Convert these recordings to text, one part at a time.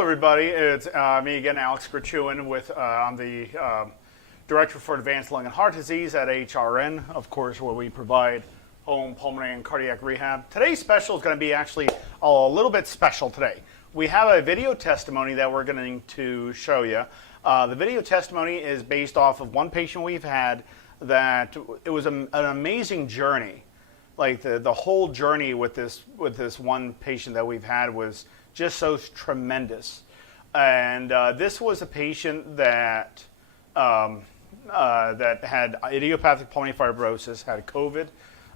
Hello, everybody. It's me again, Alex Grichuhin, with I'm the Director for Advanced Lung and Heart Disease at HRN, of course, where we provide home pulmonary and cardiac rehab. Today's special is going to be actually a little bit special today. We have a video testimony that we're going to show you. The video testimony is based off of one patient we've had that it was an amazing journey. Like the whole journey with this one patient that we've had was just so tremendous. And this was a patient that that had idiopathic pulmonary fibrosis, had COVID,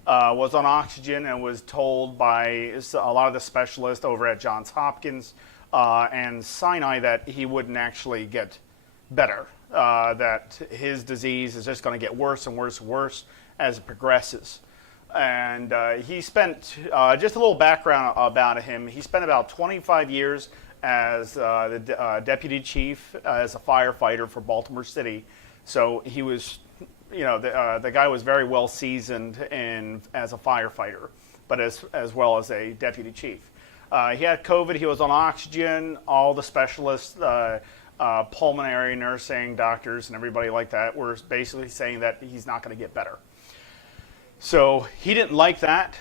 was on oxygen, and was told by a lot of the specialists over at Johns Hopkins and Sinai that he wouldn't actually get better, that his disease is just going to get worse and worse and worse as it progresses. And he spent, just a little background about him, he spent about 25 years as the deputy chief, as a firefighter for Baltimore City. So he was, the guy was very well seasoned as a firefighter, but as well as a deputy chief. He had COVID, he was on oxygen, all the specialists, pulmonary nursing doctors and everybody like that were basically saying that he's not going to get better. So he didn't like that,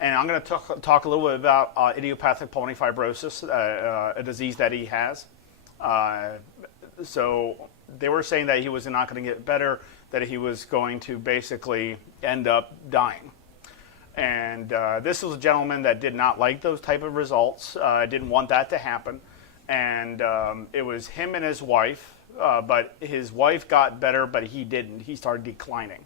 and I'm going to talk a little bit about idiopathic pulmonary fibrosis, a disease that he has. So they were saying that he was not going to get better, that he was going to basically end up dying. And this was a gentleman that did not like those type of results, didn't want that to happen. And it was him and his wife, but his wife got better, but he didn't. He started declining.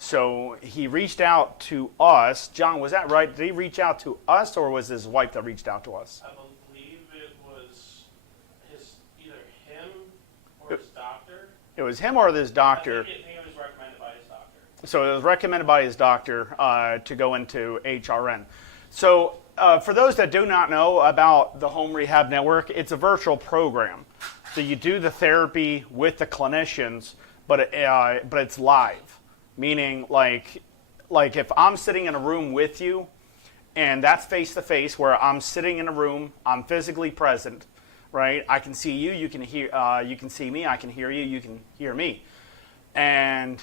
So he reached out to us. John, was that right? Did he reach out to us, or was his wife that reached out to us? I believe it was either him or his doctor. It was him or his doctor. I think it was recommended by his doctor. So it was recommended by his doctor to go into HRN. So for those that do not know about the Home Rehab Network, it's a virtual program. So you do the therapy with the clinicians, but it's live. Meaning, like if I'm sitting in a room with you, and that's face-to-face, where I'm sitting in a room, I'm physically present, right? I can see you, you can hear, you can see me, I can hear you, you can hear me. And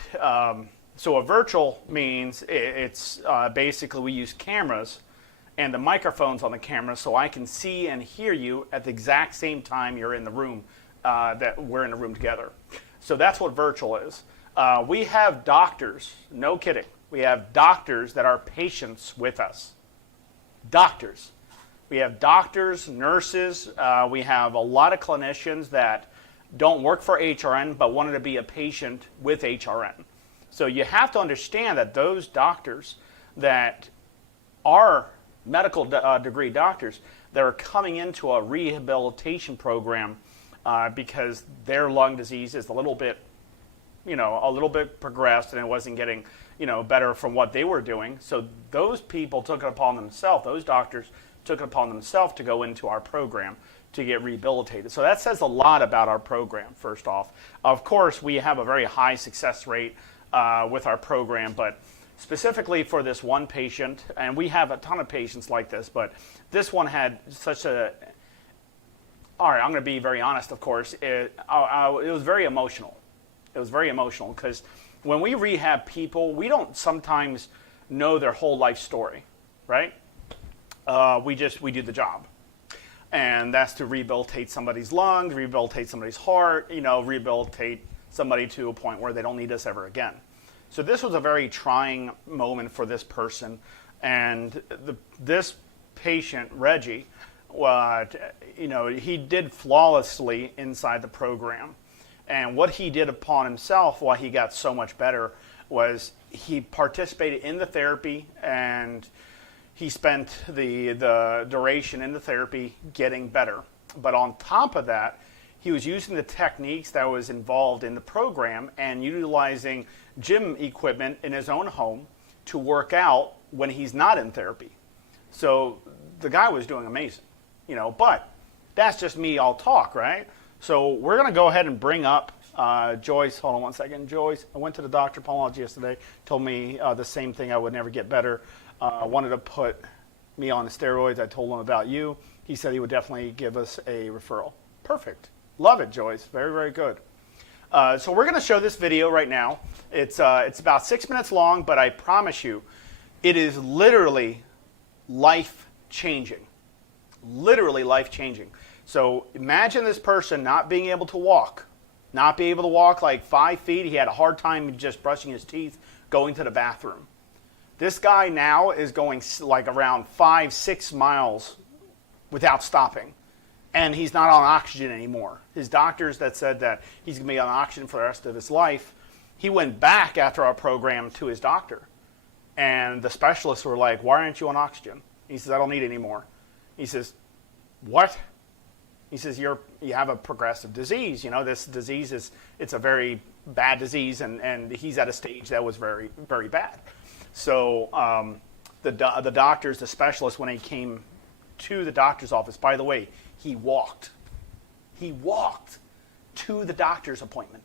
so a virtual means it's basically we use cameras and the microphones on the camera so I can see and hear you at the exact same time you're in the room, that we're in a room together. So that's what virtual is. We have doctors, no kidding, we have doctors that are patients with us. Doctors. We have doctors, nurses, we have a lot of clinicians that don't work for HRN but wanted to be a patient with HRN. So you have to understand that those doctors that are medical degree doctors that are coming into a rehabilitation program because their lung disease is a little bit progressed and it wasn't getting, better from what they were doing. So those people took it upon themselves, those doctors took it upon themselves to go into our program to get rehabilitated. So that says a lot about our program, first off. Of course, we have a very high success rate with our program, but specifically for this one patient, and we have a ton of patients like this, but this one had such a, all right, I'm going to be very honest, of course, it was very emotional. It was very emotional because when we rehab people, we don't sometimes know their whole life story, right? We do the job. And that's to rehabilitate somebody's lungs, rehabilitate somebody's heart, rehabilitate somebody to a point where they don't need us ever again. So this was a very trying moment for this person. And this patient, Reggie, he did flawlessly inside the program. And what he did upon himself, why he got so much better, was he participated in the therapy and he spent the duration in the therapy getting better. But on top of that, he was using the techniques that was involved in the program and utilizing gym equipment in his own home to work out when he's not in therapy. So the guy was doing amazing, but that's just me all talk, right? So we're going to go ahead and bring up Joyce. Hold on one second. Joyce, I went to the doctor, pulmonologist yesterday, told me the same thing, I would never get better. Wanted to put me on steroids. I told him about you. he said he would definitely give us a referral. Perfect. Love it, Joyce. Very, very good. So we're going to show this video right now. It's about 6 minutes long, but I promise you, it is literally life-changing. Literally life-changing. So imagine this person not being able to walk. Not be able to walk like 5 feet. He had a hard time just brushing his teeth, going to the bathroom. This guy now is going like around 5-6 miles without stopping. And he's not on oxygen anymore. His doctors that said that he's going to be on oxygen for the rest of his life, he went back after our program to his doctor. And the specialists were like, why aren't you on oxygen? He says, I don't need any more. He says, what? He says, you have a progressive disease. You know, this disease it's a very bad disease, and he's at a stage that was very, very bad. So the doctors, the specialists, when he came to the doctor's office, by the way, he walked. He walked to the doctor's appointment.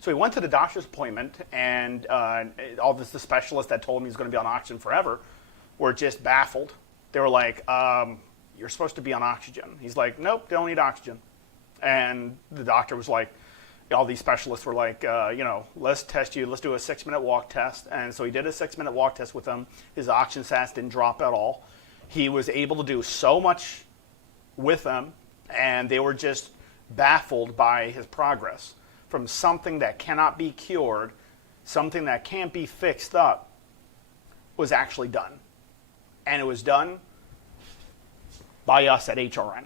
So he went to the doctor's appointment, and all the specialists that told him he was going to be on oxygen forever were just baffled. They were like, you're supposed to be on oxygen. He's like, nope, don't need oxygen. And the doctor was like, all these specialists were like, let's test you. Let's do a 6-minute walk test. And so he did a 6-minute walk test with him. His oxygen sats didn't drop at all. He was able to do so much with them, and they were just baffled by his progress from something that cannot be cured, something that can't be fixed up, was actually done. And it was done by us at HRN.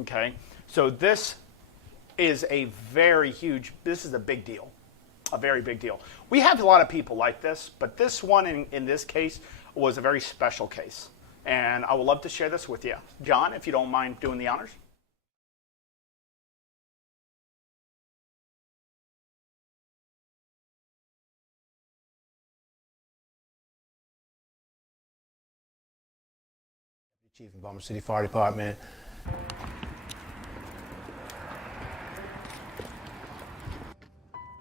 Okay? So this is a this is a big deal, a very big deal. We have a lot of people like this, but this one in this case was a very special case. And I would love to share this with you. John, if you don't mind doing the honors. Chief of Baltimore City Fire Department.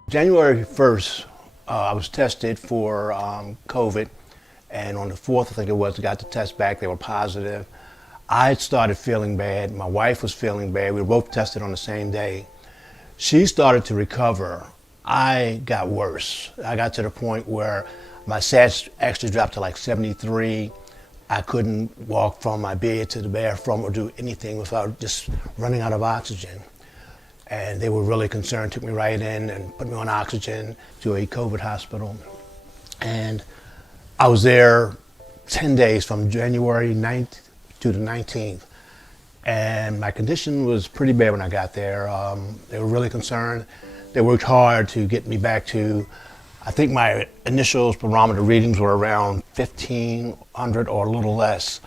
January 1st, I was tested for COVID, and on the 4th, I think it was, I got the test back. They were positive. I had started feeling bad. My wife was feeling bad. We were both tested on the same day. She started to recover. I got worse. I got to the point where my SATs actually dropped to like 73. I couldn't walk from my bed to the bathroom or do anything without just running out of oxygen. And they were really concerned, took me right in and put me on oxygen to a COVID hospital. And I was there 10 days from January 9th to the 19th. And my condition was pretty bad when I got there. They were really concerned. They worked hard to get me back to, I think my initial spirometer readings were around 1,500 or a little less.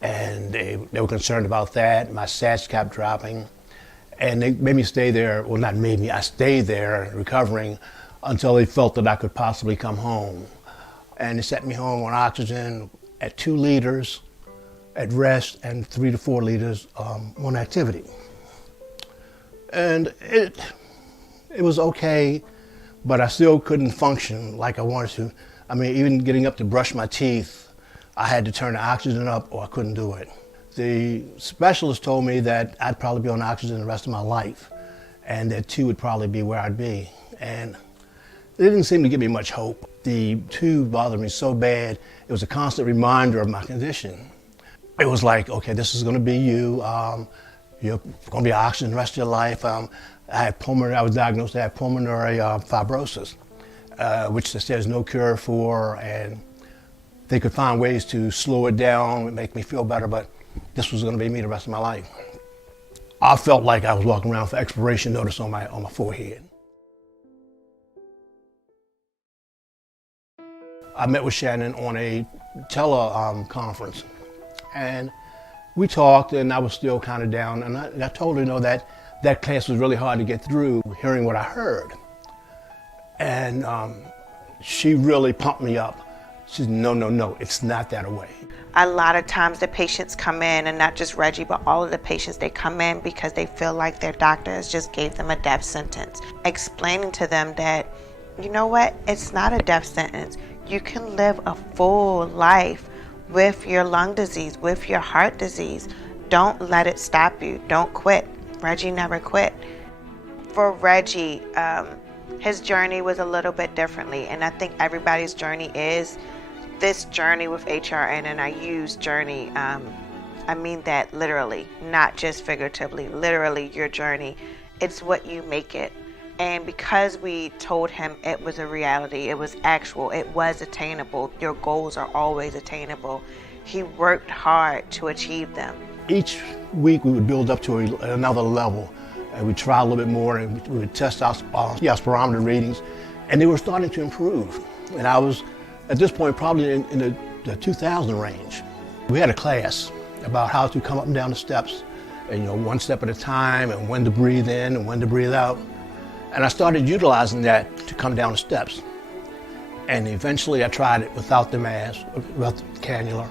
And they were concerned about that. My SATs kept dropping. And they made me stay there, well, not made me, I stayed there recovering until they felt that I could possibly come home. And they sent me home on oxygen at 2 liters at rest and 3 to 4 liters on activity. And it was okay, but I still couldn't function like I wanted to. I mean, even getting up to brush my teeth, I had to turn the oxygen up or I couldn't do it. The specialist told me that I'd probably be on oxygen the rest of my life, and that 2 would probably be where I'd be. And it didn't seem to give me much hope. The 2 bothered me so bad, it was a constant reminder of my condition. It was like, okay, this is gonna be you. You're gonna be on oxygen the rest of your life. I was diagnosed to have pulmonary fibrosis, which they said there's no cure for, and they could find ways to slow it down and make me feel better, but this was going to be me the rest of my life. I felt like I was walking around with expiration notice on my forehead. I met with Shannon on a teleconference, and we talked, and I was still kind of down, and I told her, that class was really hard to get through, hearing what I heard. And she really pumped me up. She said, no, it's not that way. A lot of times the patients come in, and not just Reggie, but all of the patients, they come in because they feel like their doctors just gave them a death sentence. Explaining to them that, you know what, it's not a death sentence. You can live a full life with your lung disease, with your heart disease. Don't let it stop you. Don't quit. Reggie never quit. For Reggie, his journey was a little bit differently, and I think everybody's journey is. This journey with HRN, and I use journey, I mean that literally, not just figuratively, literally your journey. It's what you make it. And because we told him it was a reality, it was actual, it was attainable, your goals are always attainable, he worked hard to achieve them. Each week we would build up to another level, and we'd try a little bit more, and we would test our spirometer readings, and they were starting to improve. And I was, at this point, probably in the 2000 range. We had a class about how to come up and down the steps, and one step at a time, and when to breathe in and when to breathe out. And I started utilizing that to come down the steps. And eventually I tried it without the mask, without the cannula,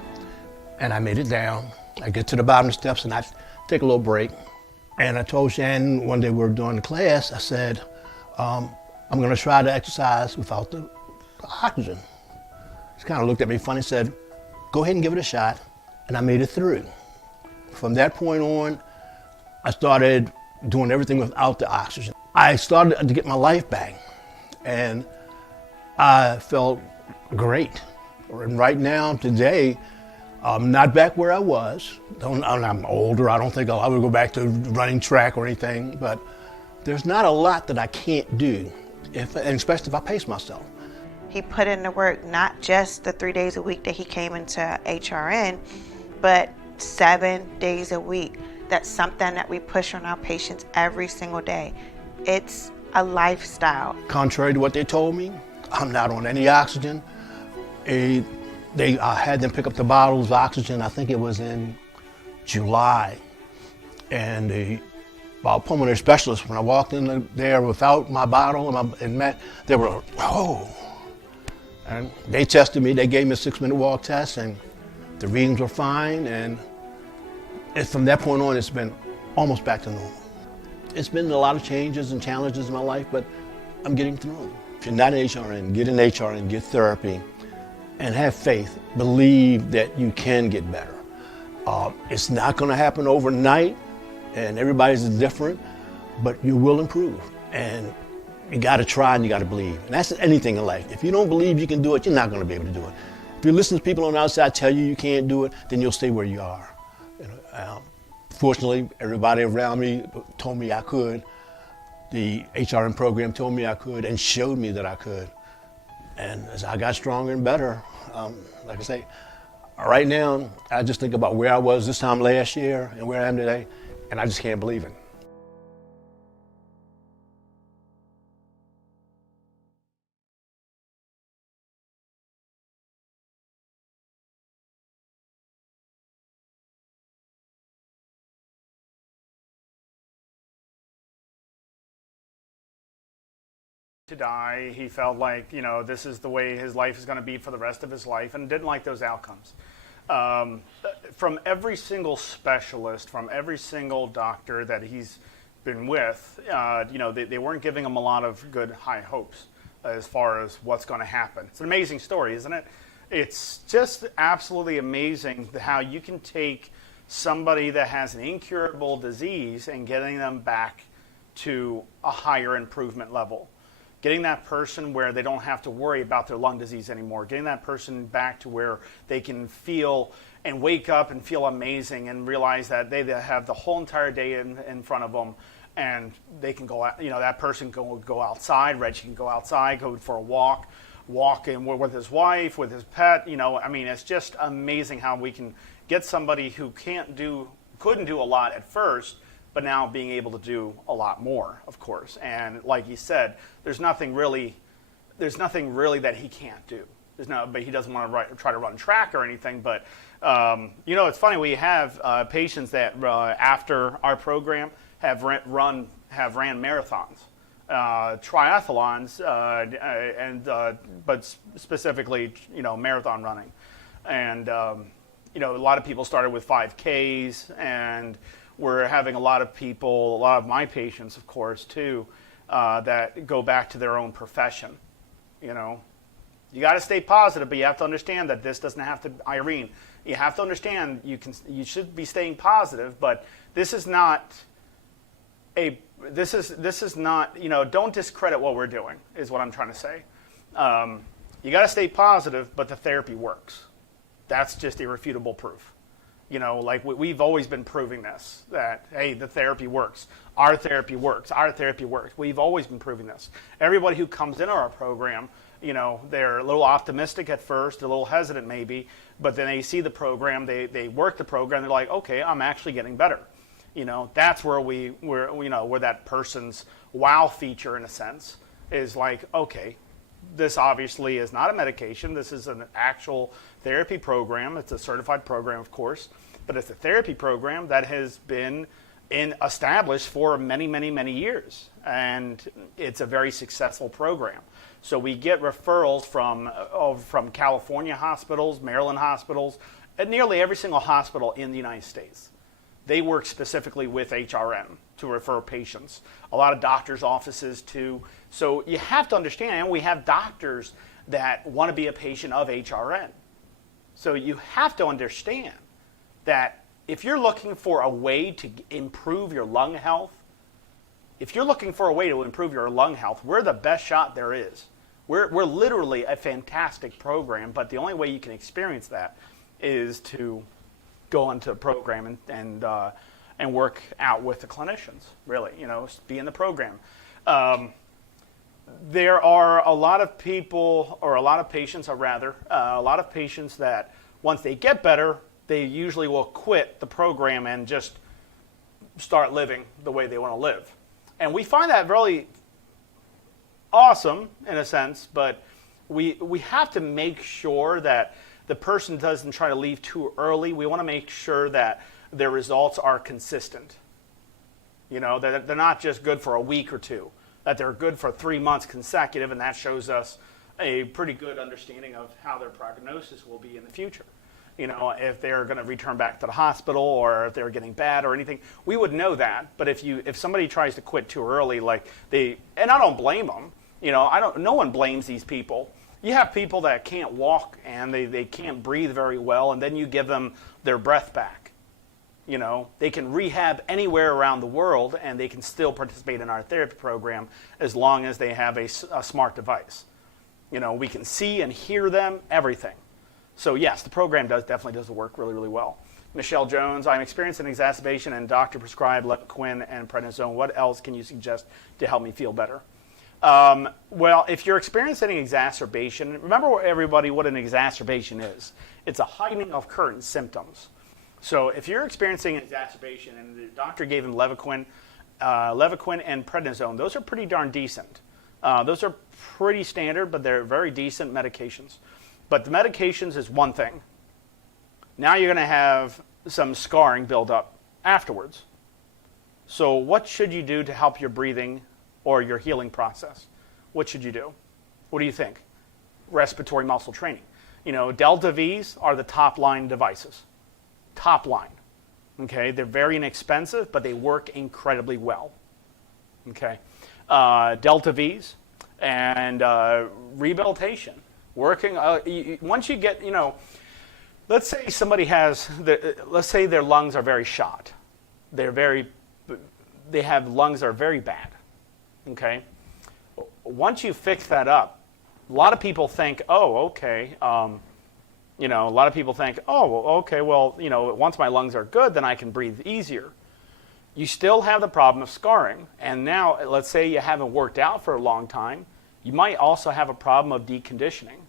and I made it down. I get to the bottom of the steps and I take a little break. And I told Shannon one day we were doing the class, I said, I'm gonna try to exercise without the oxygen. She kind of looked at me funny and said, go ahead and give it a shot. And I made it through. From that point on, I started doing everything without the oxygen. I started to get my life back, and I felt great. And right now, today, I'm not back where I was. I'm older, I don't think I would go back to running track or anything, but there's not a lot that I can't do, and especially if I pace myself. He put in the work, not just the 3 days a week that he came into HRN, but 7 days a week. That's something that we push on our patients every single day. It's a lifestyle. Contrary to what they told me, I'm not on any oxygen. I had them pick up the bottles of oxygen, I think it was in July. And the pulmonary specialist, when I walked in there without my bottle and met, they were, whoa. And they tested me, they gave me a 6-minute walk test, and the readings were fine. And from that point on, it's been almost back to normal. It's been a lot of changes and challenges in my life, but I'm getting through them. If you're not an HRN, get an HRN, get therapy, and have faith. Believe that you can get better. It's not going to happen overnight, and everybody's different, but you will improve. And you got to try and you got to believe. And that's anything in life. If you don't believe you can do it, you're not going to be able to do it. If you listen to people on the outside tell you you can't do it, then you'll stay where you are. Fortunately, everybody around me told me I could. The HRN program told me I could and showed me that I could. And as I got stronger and better, like I say, right now, I just think about where I was this time last year and where I am today, and I just can't believe it. To die, he felt like, this is the way his life is going to be for the rest of his life, and didn't like those outcomes. From every single specialist, from every single doctor that he's been with, they weren't giving him a lot of good high hopes as far as what's going to happen. It's an amazing story, isn't it? It's just absolutely amazing how you can take somebody that has an incurable disease and getting them back to a higher improvement level. Getting that person where they don't have to worry about their lung disease anymore. Getting that person back to where they can feel and wake up and feel amazing and realize that they have the whole entire day in front of them, and they can go out, that person can go outside, Reggie can go outside, go for a walk in with his wife, with his pet, it's just amazing how we can get somebody who couldn't do a lot at first, but now being able to do a lot more, of course. And like you said, there's nothing really that he can't do. But he doesn't want to try to run track or anything. But it's funny, we have patients that after our program have ran marathons, triathlons, but specifically marathon running. And a lot of people started with 5Ks, and we're having a lot of my patients, of course, too, that go back to their own profession. You got to stay positive, but you have to understand that this doesn't have to, Irene, You have to understand you should be staying positive, but this is not don't discredit what we're doing, is what I'm trying to say. You got to stay positive, but the therapy works. That's just irrefutable proof. Like we've always been proving this, that, hey, the therapy works. Our therapy works. Our therapy works. We've always been proving this. Everybody who comes into our program, they're a little optimistic at first, a little hesitant maybe, but then they see the program, they work the program, they're like, okay, I'm actually getting better. That's where where that person's wow feature, in a sense, is like, okay, this obviously is not a medication. This is an actual therapy program. It's a certified program, of course, but it's a therapy program that has been established for many, many, many years, and it's a very successful program. So we get referrals from California hospitals, Maryland hospitals, and nearly every single hospital in the United States. They work specifically with HRN to refer patients. A lot of doctors' offices too. So you have to understand, and we have doctors that want to be a patient of HRN. So you have to understand that if you're looking for a way to improve your lung health, we're the best shot there is. We're literally a fantastic program, but the only way you can experience that is to go into a program and work out with the clinicians, really, be in the program. There are a lot of people, or a lot of patients that once they get better, they usually will quit the program and just start living the way they want to live. And we find that really awesome in a sense, but we have to make sure that the person doesn't try to leave too early. We want to make sure that their results are consistent. That they're not just good for a week or two, that they're good for 3 months consecutive, and that shows us a pretty good understanding of how their prognosis will be in the future. If they're going to return back to the hospital, or if they're getting bad or anything, we would know that. But if somebody tries to quit too early, and I don't blame them. No one blames these people. You have people that can't walk and they can't breathe very well, and then you give them their breath back. They can rehab anywhere around the world, and they can still participate in our therapy program as long as they have a smart device. We can see and hear them, everything. So yes, the program definitely does the work really, really well. Michelle Jones, I'm experiencing an exacerbation and doctor prescribed Levaquin and prednisone. What else can you suggest to help me feel better? Well, if you're experiencing an exacerbation, remember everybody what an exacerbation is. It's a heightening of current symptoms. So if you're experiencing an exacerbation and the doctor gave him Levaquin and prednisone, those are pretty darn decent. Those are pretty standard, but they're very decent medications. But the medications is one thing. Now you're going to have some scarring build up afterwards. So what should you do to help your breathing or your healing process? What should you do? What do you think? Respiratory muscle training. Delta V's are the top line devices. Top line. Okay, they're very inexpensive, but they work incredibly well. Okay, Delta V's and rehabilitation. Working, once you get, let's say somebody let's say their lungs are very shot. They have lungs that are very bad. Okay, once you fix that up, a lot of people think, oh, okay, a lot of people think, oh, okay, well, once my lungs are good, then I can breathe easier. You still have the problem of scarring, and now, let's say you haven't worked out for a long time, you might also have a problem of deconditioning.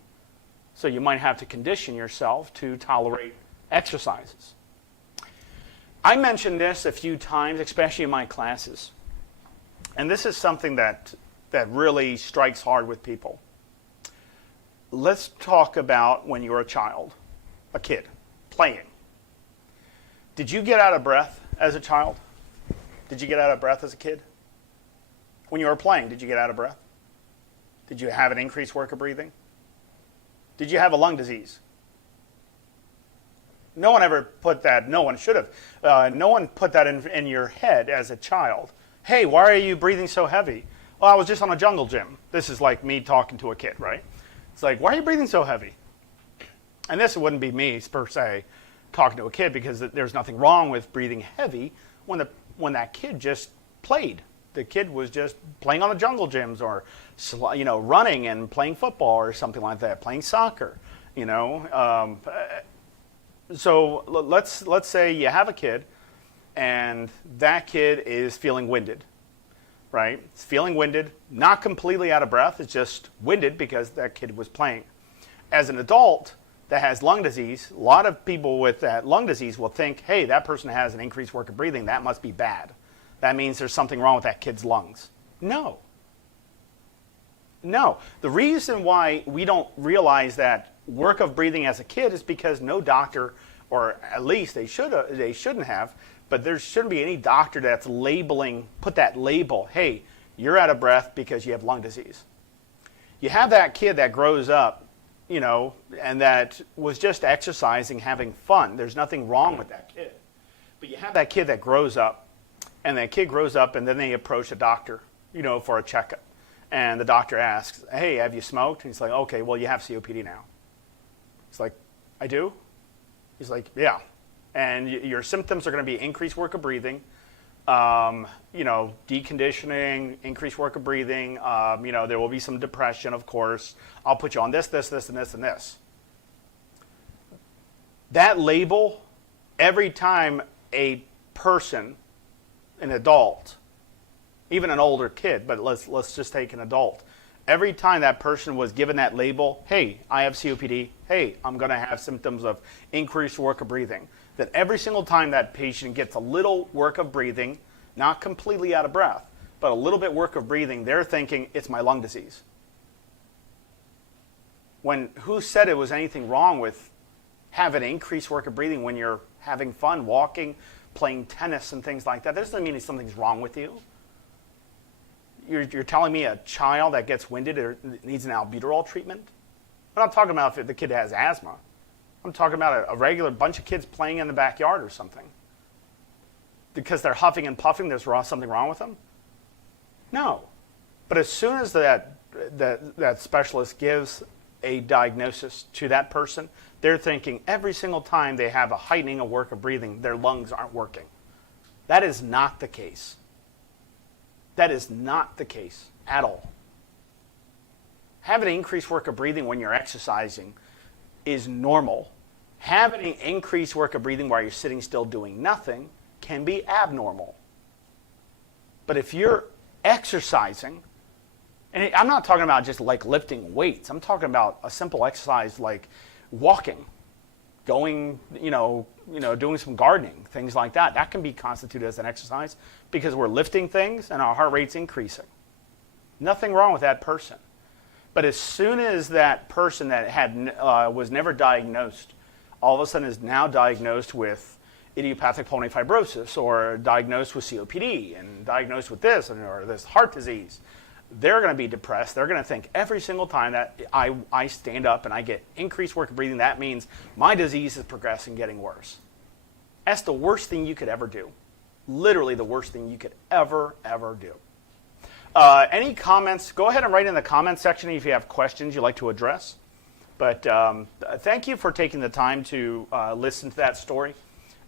So you might have to condition yourself to tolerate exercises. I mentioned this a few times, especially in my classes. And this is something that really strikes hard with people. Let's talk about when you were a child, a kid, playing. Did you get out of breath as a child? Did you get out of breath as a kid? When you were playing, did you get out of breath? Did you have an increased work of breathing? Did you have a lung disease? No one ever put that, no one should have. No one put that in your head as a child. Hey, why are you breathing so heavy? Well, I was just on a jungle gym. This is like me talking to a kid, right? It's like, why are you breathing so heavy? And this wouldn't be me per se, talking to a kid because there's nothing wrong with breathing heavy when that kid just played. The kid was just playing on the jungle gyms or, running and playing football or something like that, playing soccer, So let's say you have a kid and that kid is feeling winded, right? It's feeling winded, not completely out of breath. It's just winded because that kid was playing. As an adult that has lung disease, a lot of people with that lung disease will think, hey, that person has an increased work of breathing. That must be bad. That means there's something wrong with that kid's lungs. No. The reason why we don't realize that work of breathing as a kid is because no doctor, or at least they shouldn't have, but there shouldn't be any doctor that's put that label, hey, you're out of breath because you have lung disease. You have that kid that grows up, and that was just exercising, having fun. There's nothing wrong with that kid. But you have that kid that grows up, and that kid grows up, and then they approach a doctor, for a checkup. And the doctor asks, hey, have you smoked? And he's like, okay, well, you have COPD now. He's like, I do? He's like, yeah. And your symptoms are going to be increased work of breathing, deconditioning, increased work of breathing. There will be some depression, of course. I'll put you on this, and this, and this. That label, every time a person, an adult, even an older kid, but let's just take an adult. Every time that person was given that label, hey, I have COPD, hey, I'm going to have symptoms of increased work of breathing, that every single time that patient gets a little work of breathing, not completely out of breath, but a little bit work of breathing, they're thinking it's my lung disease. Who said it was anything wrong with having increased work of breathing when you're having fun, walking, playing tennis and things like that? That doesn't mean something's wrong with you. You're telling me a child that gets winded or needs an albuterol treatment? I'm not talking about if the kid has asthma. I'm talking about a regular bunch of kids playing in the backyard or something. Because they're huffing and puffing, there's something wrong with them? No. But as soon as that specialist gives a diagnosis to that person, they're thinking every single time they have a heightening of work of breathing, their lungs aren't working. That is not the case. That is not the case at all. Having increased work of breathing when you're exercising is normal. Having increased work of breathing while you're sitting still doing nothing can be abnormal. But if you're exercising, and I'm not talking about just like lifting weights, I'm talking about a simple exercise like walking, going, doing some gardening, things like that. That can be constituted as an exercise because we're lifting things and our heart rate's increasing. Nothing wrong with that person. But as soon as that person that was never diagnosed, all of a sudden is now diagnosed with idiopathic pulmonary fibrosis or diagnosed with COPD and diagnosed with this or this heart disease, they're going to be depressed. They're going to think every single time that I stand up and I get increased work of breathing, that means my disease is progressing, getting worse. That's the worst thing you could ever do. Literally the worst thing you could ever do. Any comments? Go ahead and write in the comments section if you have questions you'd like to address. But thank you for taking the time to listen to that story,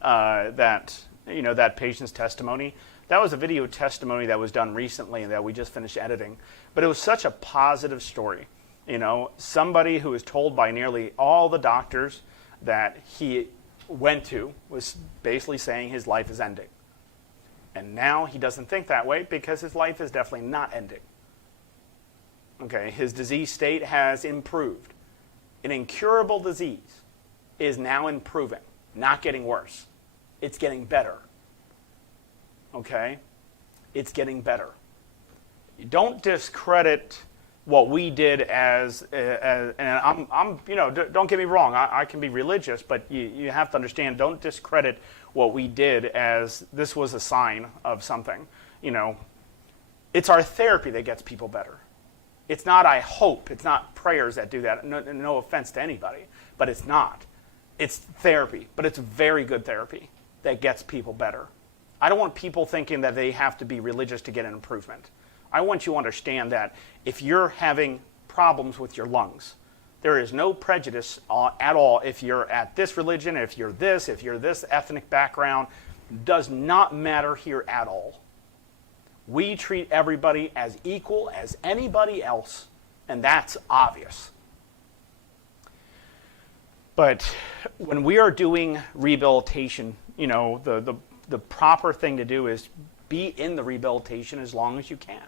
that patient's testimony. That was a video testimony that was done recently that we just finished editing. But it was such a positive story. Somebody who was told by nearly all the doctors that he went to was basically saying his life is ending. And now he doesn't think that way because his life is definitely not ending. Okay, his disease state has improved. An incurable disease is now improving, not getting worse. It's getting better. Okay? It's getting better. You don't discredit what we did and I'm don't get me wrong, I can be religious, but you have to understand, don't discredit what we did as this was a sign of something. It's our therapy that gets people better. It's not I hope, it's not prayers that do that. No offense to anybody, but it's not. It's therapy, but it's very good therapy that gets people better. I don't want people thinking that they have to be religious to get an improvement. I want you to understand that if you're having problems with your lungs, There is no prejudice at all if you're at this religion, if you're this ethnic background. Does not matter here at all. We treat everybody as equal as anybody else, and that's obvious. But when we are doing rehabilitation, you know, the proper thing to do is be in the rehabilitation as long as you can.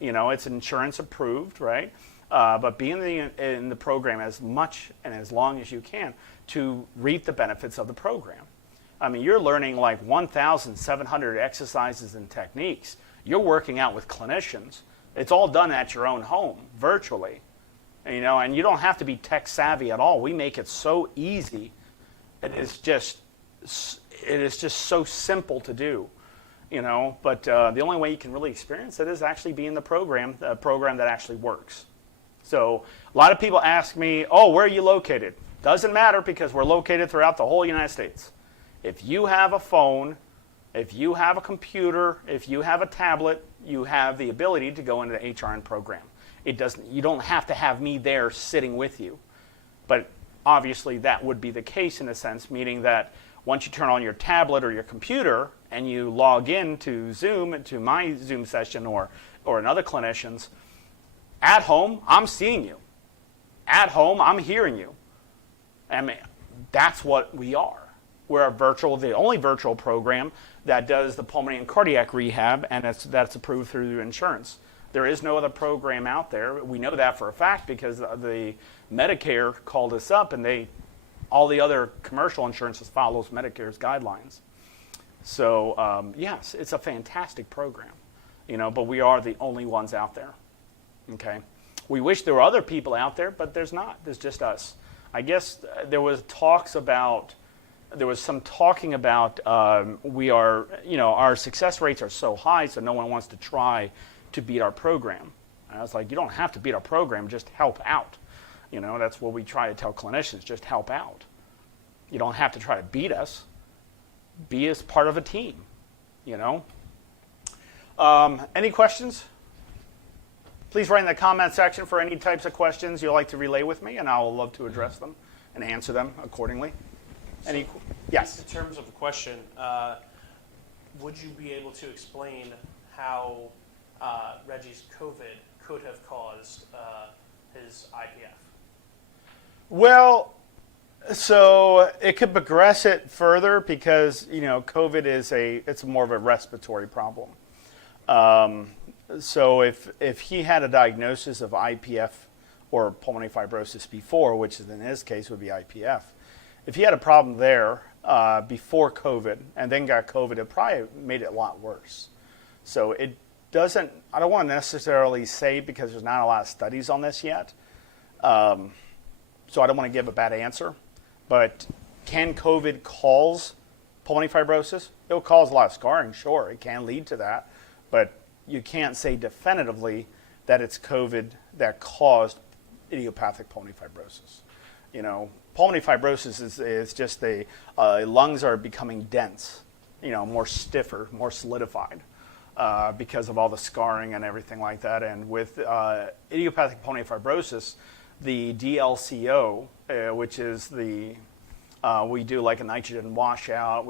You know, it's insurance approved, right? But be in the program as much and as long as you can to reap the benefits of the program. I mean, you're learning like 1,700 exercises and techniques. You're working out with clinicians. It's all done at your own home, virtually. You know, and you don't have to be tech savvy at all. We make it so easy. It is just so simple to do. You know, but the only way you can really experience it is actually be in the program that actually works. So a lot of people ask me, oh, where are you located? Doesn't matter because we're located throughout the whole United States. If you have a phone, if you have a computer, if you have a tablet, you have the ability to go into the HRN program. You don't have to have me there sitting with you. But obviously that would be the case in a sense, meaning that once you turn on your tablet or your computer and you log in to Zoom, to my Zoom session or another clinician's, at home, I'm seeing you. At home, I'm hearing you. I mean, that's what we are. We're the only virtual program that does the pulmonary and cardiac rehab, and that's approved through insurance. There is no other program out there. We know that for a fact because the Medicare called us up, and all the other commercial insurances follows Medicare's guidelines. So yes, it's a fantastic program, you know. But we are the only ones out there. Okay, we wish there were other people out there, but there's not. There's just us. I guess there was some talking about our success rates are so high, so no one wants to try to beat our program. And I was like, you don't have to beat our program, just help out. You know, that's what we try to tell clinicians, just help out. You don't have to try to beat us. Be as part of a team, you know. Any questions? Please write in the comment section for any types of questions you'd like to relay with me, and I'll love to address them and answer them accordingly. Yes? In terms of the question, would you be able to explain how Reggie's COVID could have caused his IPF? Well, so it could progress it further because, you know, COVID it's more of a respiratory problem. So if he had a diagnosis of IPF or pulmonary fibrosis before, which in his case would be IPF, if he had a problem there before COVID and then got COVID, it probably made it a lot worse. So I don't want to necessarily say because there's not a lot of studies on this yet. So I don't want to give a bad answer. But can COVID cause pulmonary fibrosis? It will cause a lot of scarring, sure. It can lead to that. But you can't say definitively that it's COVID that caused idiopathic pulmonary fibrosis. You know, pulmonary fibrosis is just the lungs are becoming dense, you know, more stiffer, more solidified because of all the scarring and everything like that. And with idiopathic pulmonary fibrosis, the DLCO, which is we do like a nitrogen washout.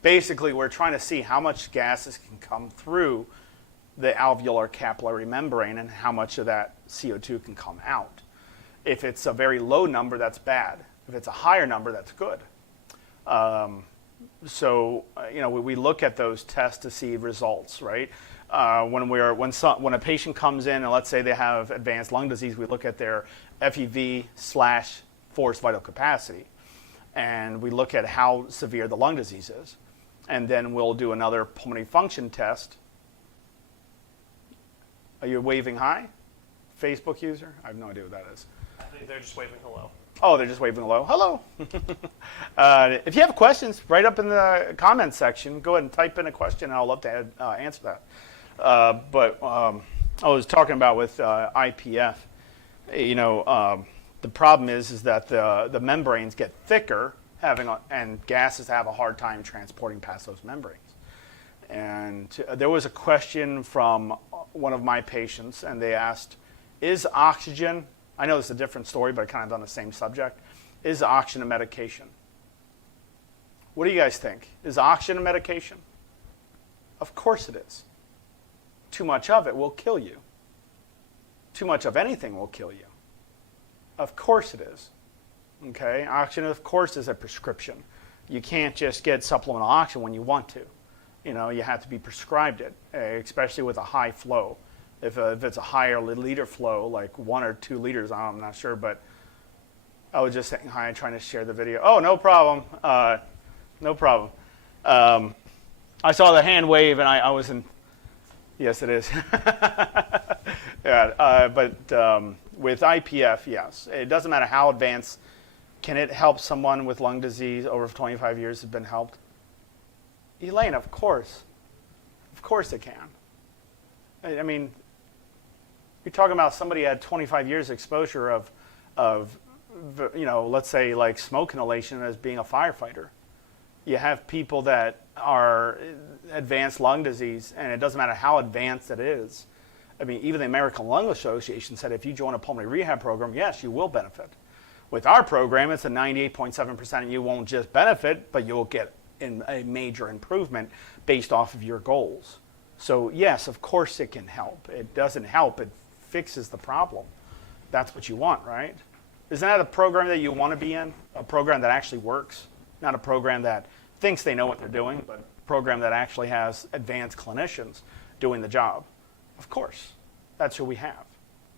Basically, we're trying to see how much gases can come through the alveolar capillary membrane and how much of that CO2 can come out. If it's a very low number, that's bad. If it's a higher number, that's good. So we look at those tests to see results, right? When a patient comes in and let's say they have advanced lung disease, we look at their FEV/forced vital capacity, and we look at how severe the lung disease is, and then we'll do another pulmonary function test. Are you waving hi? Facebook user? I have no idea what that is. I think they're just waving hello. Oh, they're just waving hello. Hello. If you have questions, write up in the comments section. Go ahead and type in a question, and I'll love to answer that. But I was talking about with IPF, the problem is that the membranes get thicker, and gases have a hard time transporting past those membranes. And there was a question from one of my patients, and they asked, is oxygen I know it's a different story, but kind of on the same subject, is oxygen a medication? What do you guys think? Is oxygen a medication? Of course it is. Too much of it will kill you. Too much of anything will kill you. Of course it is. Okay? Oxygen, of course, is a prescription. You can't just get supplemental oxygen when you want to. You know, you have to be prescribed it, especially with a high flow. If it's a higher liter flow, like 1 or 2 liters, I'm not sure, but I was just saying hi, trying to share the video. Oh, no problem. No problem. I saw the hand wave, and I was in. Yes, it is. Yeah, but with IPF, yes. It doesn't matter how advanced. Can it help someone with lung disease over 25 years has been helped? Elaine, of course. Of course it can. I mean, you're talking about somebody had 25 years exposure of, you know, let's say like smoke inhalation as being a firefighter. You have people that are advanced lung disease, and it doesn't matter how advanced it is. I mean, even the American Lung Association said if you join a pulmonary rehab program, yes, you will benefit. With our program, it's a 98.7%, and you won't just benefit, but you'll get a major improvement based off of your goals. So yes, of course it can help. It doesn't help, it fixes the problem. That's what you want, right? Isn't that a program that you want to be in? A program that actually works? Not a program that thinks they know what they're doing, but a program that actually has advanced clinicians doing the job. Of course, that's who we have.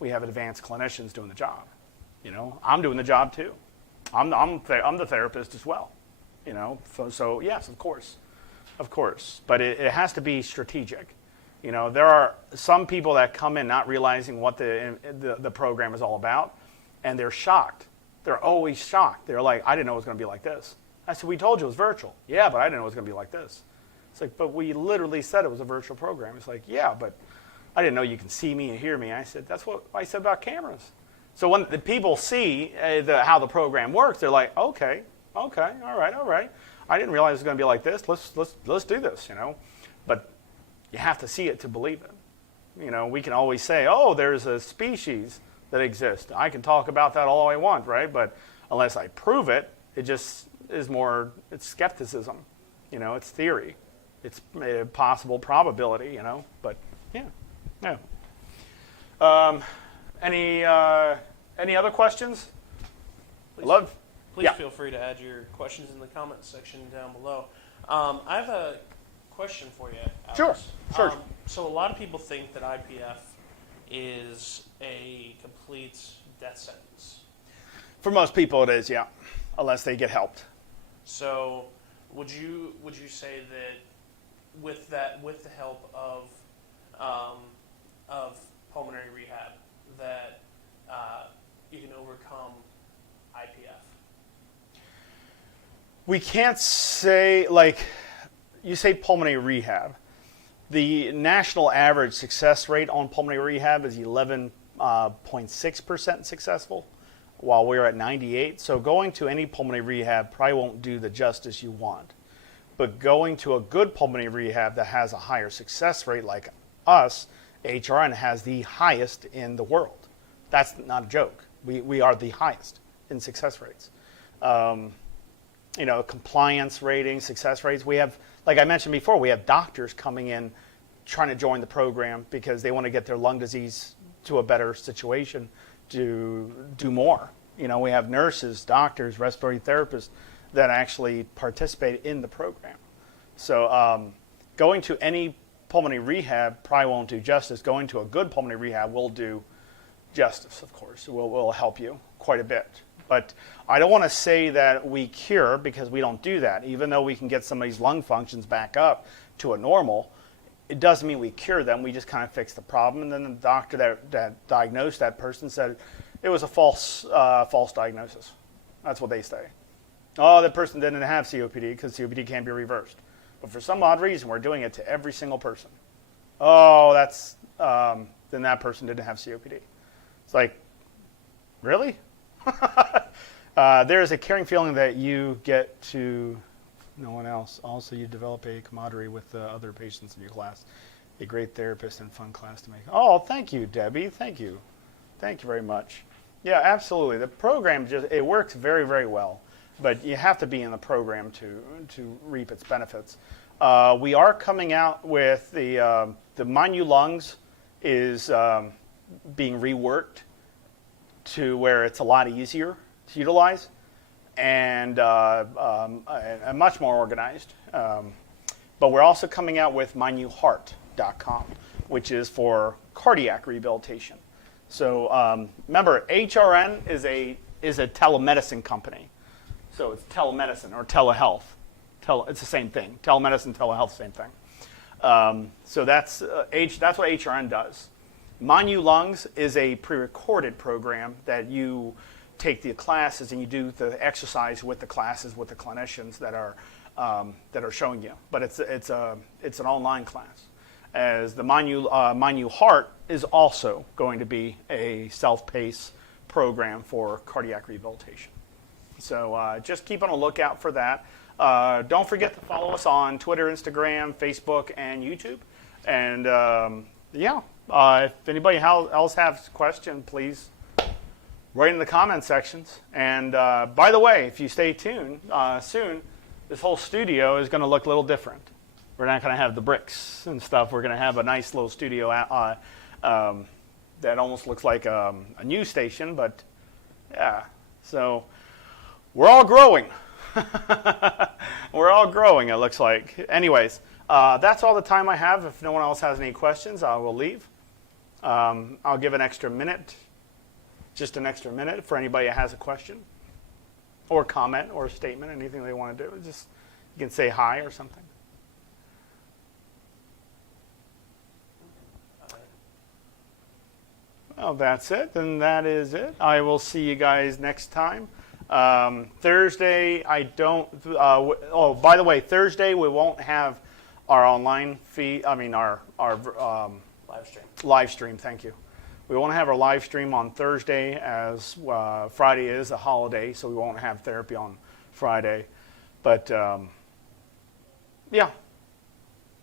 We have advanced clinicians doing the job. You know, I'm doing the job too. I'm the therapist as well. You know, so yes, of course. But it has to be strategic. You know, there are some people that come in not realizing what the program is all about, and they're shocked. They're always shocked. They're like, I didn't know it was going to be like this. I said, we told you it was virtual. Yeah, but I didn't know it was going to be like this. It's like, but we literally said it was a virtual program. It's like, yeah, but I didn't know you can see me and hear me. I said, that's what I said about cameras. So when the people see how the program works, they're like, okay, all right. I didn't realize it was going to be like this. Let's do this, you know. But you have to see it to believe it. You know, we can always say, oh, there's a species that exists. I can talk about that all I want, right? But unless I prove it, it just is more, it's skepticism. You know, it's theory. It's a possible probability, you know. But, yeah. Any other questions? Please feel free to add your questions in the comments section down below. I have a question for you, Alex. Sure. So a lot of people think that IPF is a complete death sentence. For most people it is, yeah, unless they get helped. So would you say that with the help of pulmonary rehab that you can overcome IPF? We can't say, like, you say pulmonary rehab. The national average success rate on pulmonary rehab is 11.6% successful, while we're at 98. So going to any pulmonary rehab probably won't do the justice you want. But going to a good pulmonary rehab that has a higher success rate, like us, HRN has the highest in the world. That's not a joke. We are the highest in success rates. You know, compliance ratings, success rates. We have, like I mentioned before, we have doctors coming in trying to join the program because they want to get their lung disease to a better situation to do more. You know, we have nurses, doctors, respiratory therapists that actually participate in the program. So going to any pulmonary rehab probably won't do justice. Going to a good pulmonary rehab will do justice, of course. Will help you quite a bit. But I don't want to say that we cure, because we don't do that. Even though we can get somebody's lung functions back up to a normal, it doesn't mean we cure them. We just kind of fix the problem. And then the doctor that diagnosed that person said it was a false diagnosis. That's what they say. Oh, that person didn't have COPD because COPD can't be reversed. But for some odd reason, we're doing it to every single person. Oh, then that person didn't have COPD. It's like, really? There is a caring feeling that you get to no one else. Also, you develop a camaraderie with the other patients in your class. A great therapist and fun class to make. Oh, thank you, Debbie. Thank you very much. Yeah, absolutely. The program it works very, very well, but you have to be in the program to reap its benefits. We are coming out with the Mind You Lungs is being reworked to where it's a lot easier to utilize and much more organized. But we're also coming out with MyNewHeart.com, which is for cardiac rehabilitation. So remember, HRN is a telemedicine company. So it's telemedicine or telehealth. It's the same thing. Telemedicine, telehealth, same thing. So that's what HRN does. Mind You Lungs is a pre-recorded program that you take the classes and you do the exercise with the classes with the clinicians that are showing you. But it's an online class. As the Mind You Heart is also going to be a self-paced program for cardiac rehabilitation. So just keep on a lookout for that. Don't forget to follow us on Twitter, Instagram, Facebook, and YouTube. And if anybody else has a question, please write in the comment sections. And by the way, if you stay tuned, soon this whole studio is going to look a little different. We're not going to have the bricks and stuff. We're going to have a nice little studio that almost looks like a news station. But yeah, so we're all growing. We're all growing, it looks like. Anyways, that's all the time I have. If no one else has any questions, I will leave. I'll give an extra minute, just an extra minute for anybody that has a question or comment or statement, anything they want to do. Just you can say hi or something. Well, that's it. Then that is it. I will see you guys next time. Thursday, I don't. By the way, Thursday we won't have our online feed. I mean our Live stream. Live stream. Thank you. We won't have our live stream on Thursday as Friday is a holiday, so we won't have therapy on Friday. But yeah,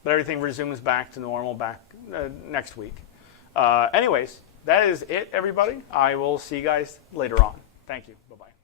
but everything resumes back to normal next week. Anyways, that is it, everybody. I will see you guys later on. Thank you. Bye-bye.